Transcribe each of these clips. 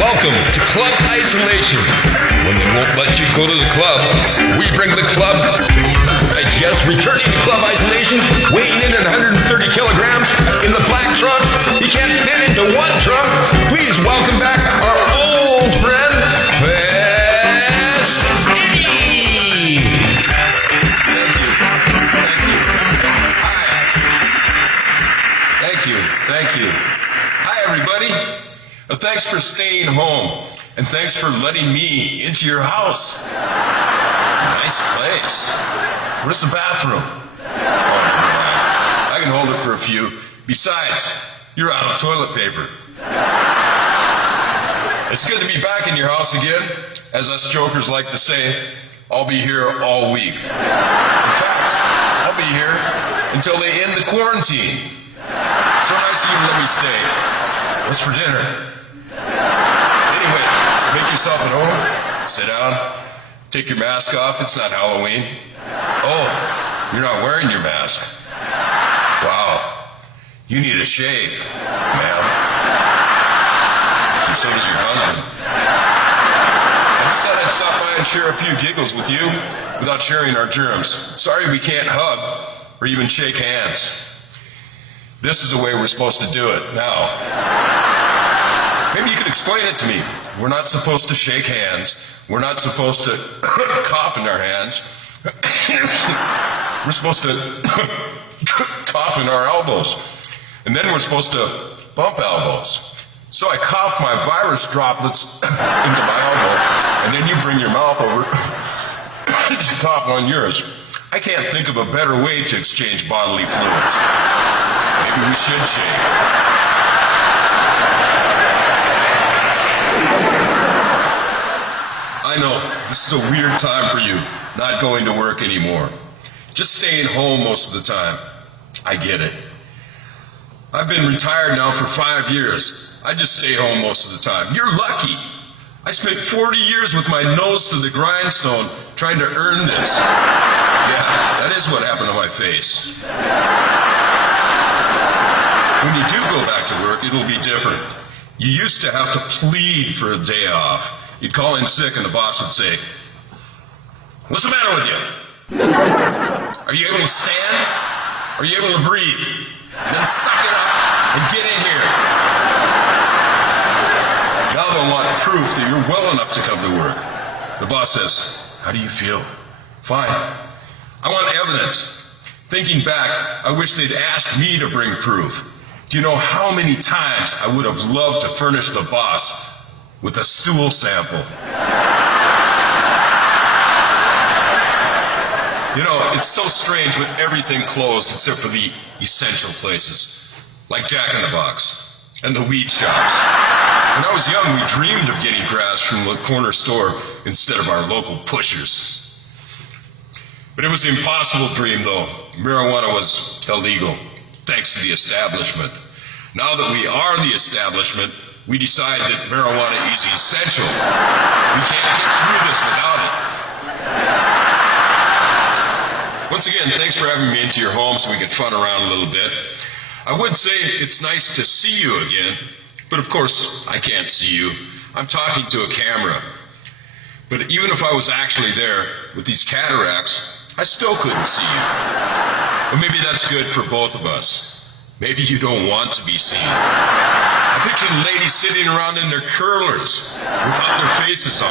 Welcome to Club Isolation. When they won't let you go to the club, we bring the club to you. Just returning to Club Isolation, weighing in at 130 kilograms in the black trunks. He can't fit into one trunk. Please welcome back our old friend, Eddy. Thank you. Hi, everybody. Thanks for staying home, and thanks for letting me into your house. Nice place. Where's the bathroom? Oh, never mind. I can hold it for a few. Besides, you're out of toilet paper. It's good to be back in your house again. As us jokers like to say, I'll be here all week. In fact, I'll be here until they end the quarantine. So nice of you to let me stay. What's for dinner? Anyway, make yourself at home. Sit down. Take your mask off. It's not Halloween. Oh, you're not wearing your mask. Wow. You need a shave, ma'am. And so does your husband. I just thought I'd stop by and share a few giggles with you without sharing our germs. Sorry we can't hug or even shake hands. This is the way we're supposed to do it now. Maybe you could explain it to me. We're not supposed to shake hands. We're not supposed to cough in our hands. We're supposed to cough in our elbows. And then we're supposed to bump elbows. So I cough my virus droplets into my elbow, and then you bring your mouth over to cough on yours. I can't think of a better way to exchange bodily fluids. Maybe we should shake. I know, this is a weird time for you, not going to work anymore. Just staying home most of the time. I get it. I've been retired now for 5 years. I just stay home most of the time. You're lucky. I spent 40 years with my nose to the grindstone trying to earn this. Yeah, that is what happened to my face. When you do go back to work, it'll be different. You used to have to plead for a day off. You'd call in sick and the boss would say, "What's the matter with you? Are you able to stand? Are you able to breathe? Then suck it up and get in here." Now they'll want proof that you're well enough to come to work. The boss says, "How do you feel?" "Fine." "I want evidence." Thinking back, I wish they'd asked me to bring proof. Do you know how many times I would have loved to furnish the boss with a stool sample? You know, it's so strange with everything closed except for the essential places, like Jack in the Box and the weed shops. When I was young, we dreamed of getting grass from the corner store instead of our local pushers. But it was an impossible dream, though. Marijuana was illegal, thanks to the establishment. Now that we are the establishment, we decide that marijuana is essential. We can't get through this without it. Once again, thanks for having me into your home so we can fun around a little bit. I would say it's nice to see you again, but of course I can't see you. I'm talking to a camera. But even if I was actually there with these cataracts, I still couldn't see you. But maybe that's good for both of us. Maybe you don't want to be seen. I picture the ladies sitting around in their curlers without their faces on.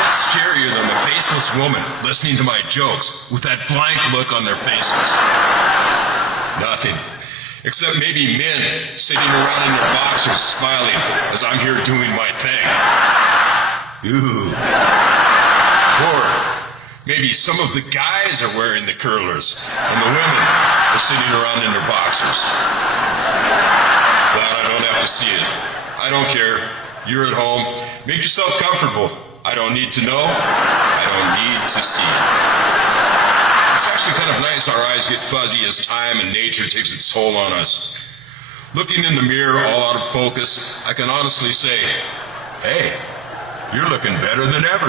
What's scarier than a faceless woman listening to my jokes with that blank look on their faces? Nothing. Except maybe men sitting around in their boxers smiling as I'm here doing my thing. Ooh. Or maybe some of the guys are wearing the curlers and the women are sitting around in their boxers. Glad I don't have to see it. I don't care. You're at home. Make yourself comfortable. I don't need to know. I don't need to see it. It's actually kind of nice our eyes get fuzzy as time and nature takes its toll on us. Looking in the mirror all out of focus, I can honestly say, hey, you're looking better than ever.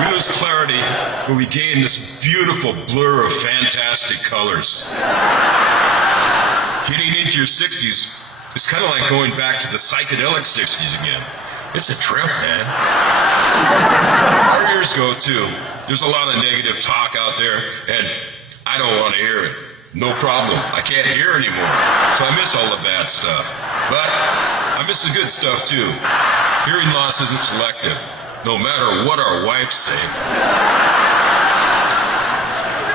We lose clarity when we gain this beautiful blur of fantastic colors. Getting into your 60s, It's kind of like going back to the psychedelic 60s again. It's a trip, man. Our ears go too. There's a lot of negative talk out there, and I don't want to hear it. No problem. I can't hear anymore, so I miss all the bad stuff. But I miss the good stuff too. Hearing loss isn't selective, no matter what our wives say.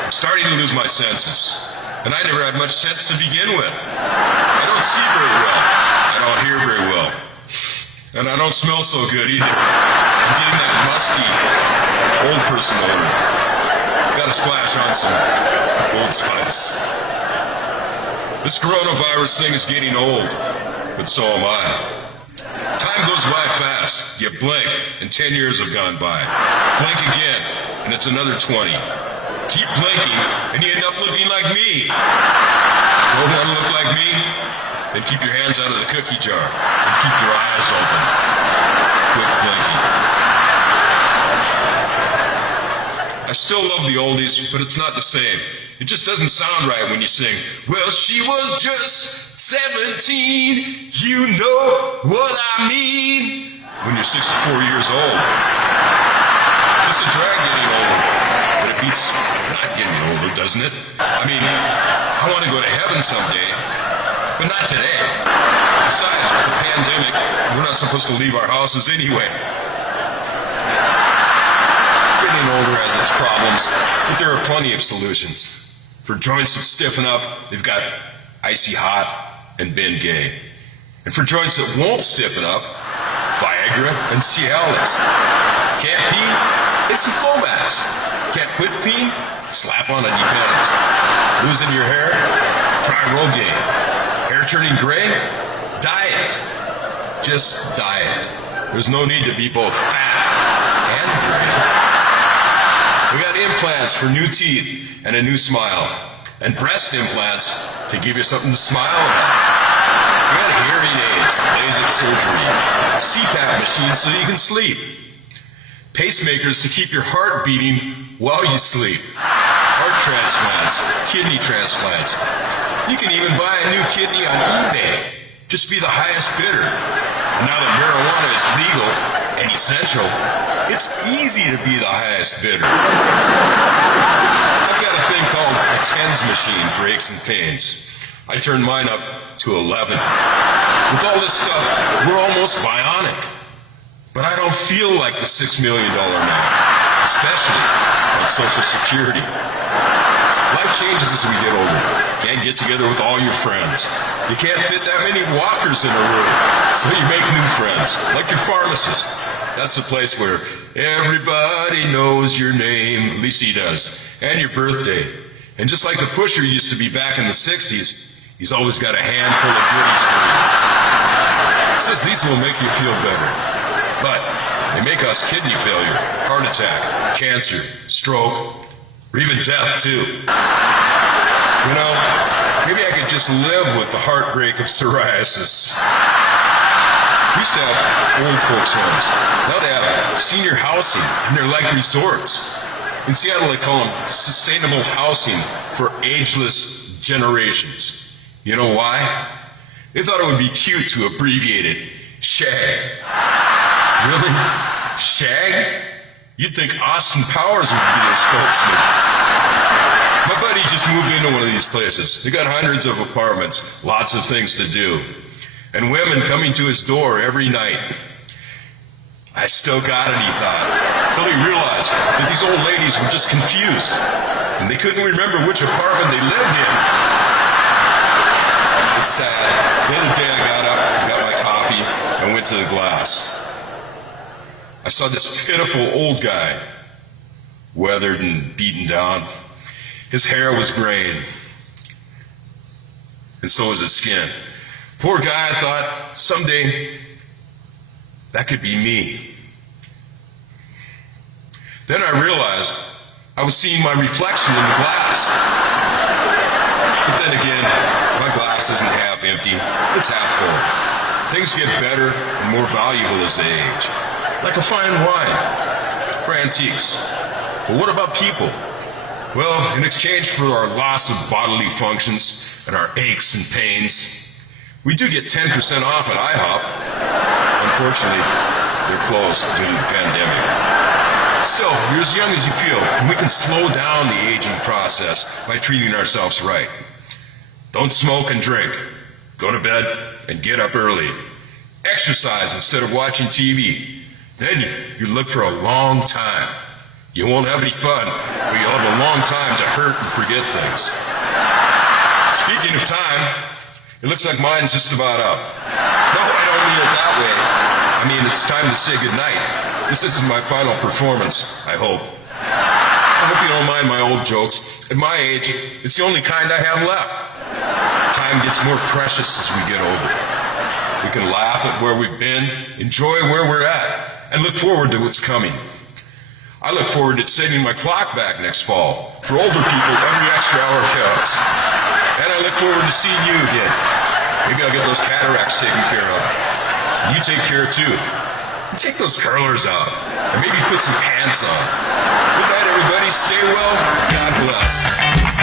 I'm starting to lose my senses, and I never had much sense to begin with. I don't see very well. I don't hear very well. And I don't smell so good either. I'm getting that musty, old person odor. Gotta splash on some Old Spice. This coronavirus thing is getting old, but so am I. Time goes by fast. You blink, and 10 years have gone by. Blink again, and it's another 20. Keep blinking, and you end up looking like me. Don't want to look like me? Then keep your hands out of the cookie jar, and keep your eyes open. Quit blinking. I still love the oldies, but it's not the same. It just doesn't sound right when you sing, well, she was just 17, you know what I mean, when you're 64 years old. It's a drag getting older, but it beats not getting older, doesn't it? I mean, I want to go to heaven someday, but not today. Besides, with the pandemic, we're not supposed to leave our houses anyway. Getting older has its problems, but there are plenty of solutions. For joints that stiffen up, they've got Icy Hot and Ben Gay. And for joints that won't stiffen up, Viagra and Cialis. Can't pee? Take some Flomax. Can't quit peeing? Slap on a Depends. Losing your hair? Try Rogaine. Hair turning gray? Diet. Just diet. There's no need to be both fat and gray. We got implants for new teeth and a new smile. And breast implants to give you something to smile about. We got hearing aids, LASIK surgery, CPAP machines so you can sleep. Pacemakers to keep your heart beating while you sleep. Heart transplants, kidney transplants. You can even buy a new kidney on eBay. Just be the highest bidder. And now that marijuana is legal and essential, it's easy to be the highest bidder. I've got a thing called a TENS machine for aches and pains. I turned mine up to 11. With all this stuff, we're almost bionic. But I don't feel like the $6 million man, especially on Social Security. Life changes as we get older. Can't get together with all your friends. You can't fit that many walkers in a room. So you make new friends, like your pharmacist. That's a place where everybody knows your name, at least he does, and your birthday. And just like the pusher used to be back in the 60s, he's always got a handful of goodies for you. He says these will make you feel better. But they make us kidney failure, heart attack, cancer, stroke, or even death too. You know, maybe I could just live with the heartbreak of psoriasis. We used to have old folks' homes. Now they have senior housing, and they're like resorts. In Seattle, they call them sustainable housing for ageless generations. You know why? They thought it would be cute to abbreviate it SHAG. Really? SHAG? You'd think Austin Powers would be their spokesman. My buddy just moved into one of these places. They got hundreds of apartments, lots of things to do, and women coming to his door every night. I still got it, he thought, until he realized that these old ladies were just confused, and they couldn't remember which apartment they lived in. It's sad. The other day I got up, got my coffee, and went to the glass. I saw this pitiful old guy, weathered and beaten down. His hair was graying, and so was his skin. Poor guy, I thought, someday that could be me. Then I realized I was seeing my reflection in the glass. But then again, my glass isn't half empty, it's half full. Things get better and more valuable as they age. Like a fine wine, or antiques. But what about people? Well, in exchange for our loss of bodily functions and our aches and pains, We do get 10% off at IHOP. Unfortunately, they're closed due to the pandemic. Still, you're as young as you feel, and we can slow down the aging process by treating ourselves right. Don't smoke and drink. Go to bed and get up early. Exercise instead of watching TV. Then you live for a long time. You won't have any fun, but you'll have a long time to hurt and forget things. Speaking of time, it looks like mine's just about up. No, I don't mean it that way. I mean, it's time to say goodnight. This isn't my final performance, I hope. I hope you don't mind my old jokes. At my age, it's the only kind I have left. Time gets more precious as we get older. We can laugh at where we've been, enjoy where we're at, and look forward to what's coming. I look forward to setting my clock back next fall. For older people, every extra hour counts. And I look forward to seeing you again. Maybe I'll get those cataracts taken care of. And you take care too. And take those curlers out. And maybe put some pants on. Good night, everybody. Stay well. God bless.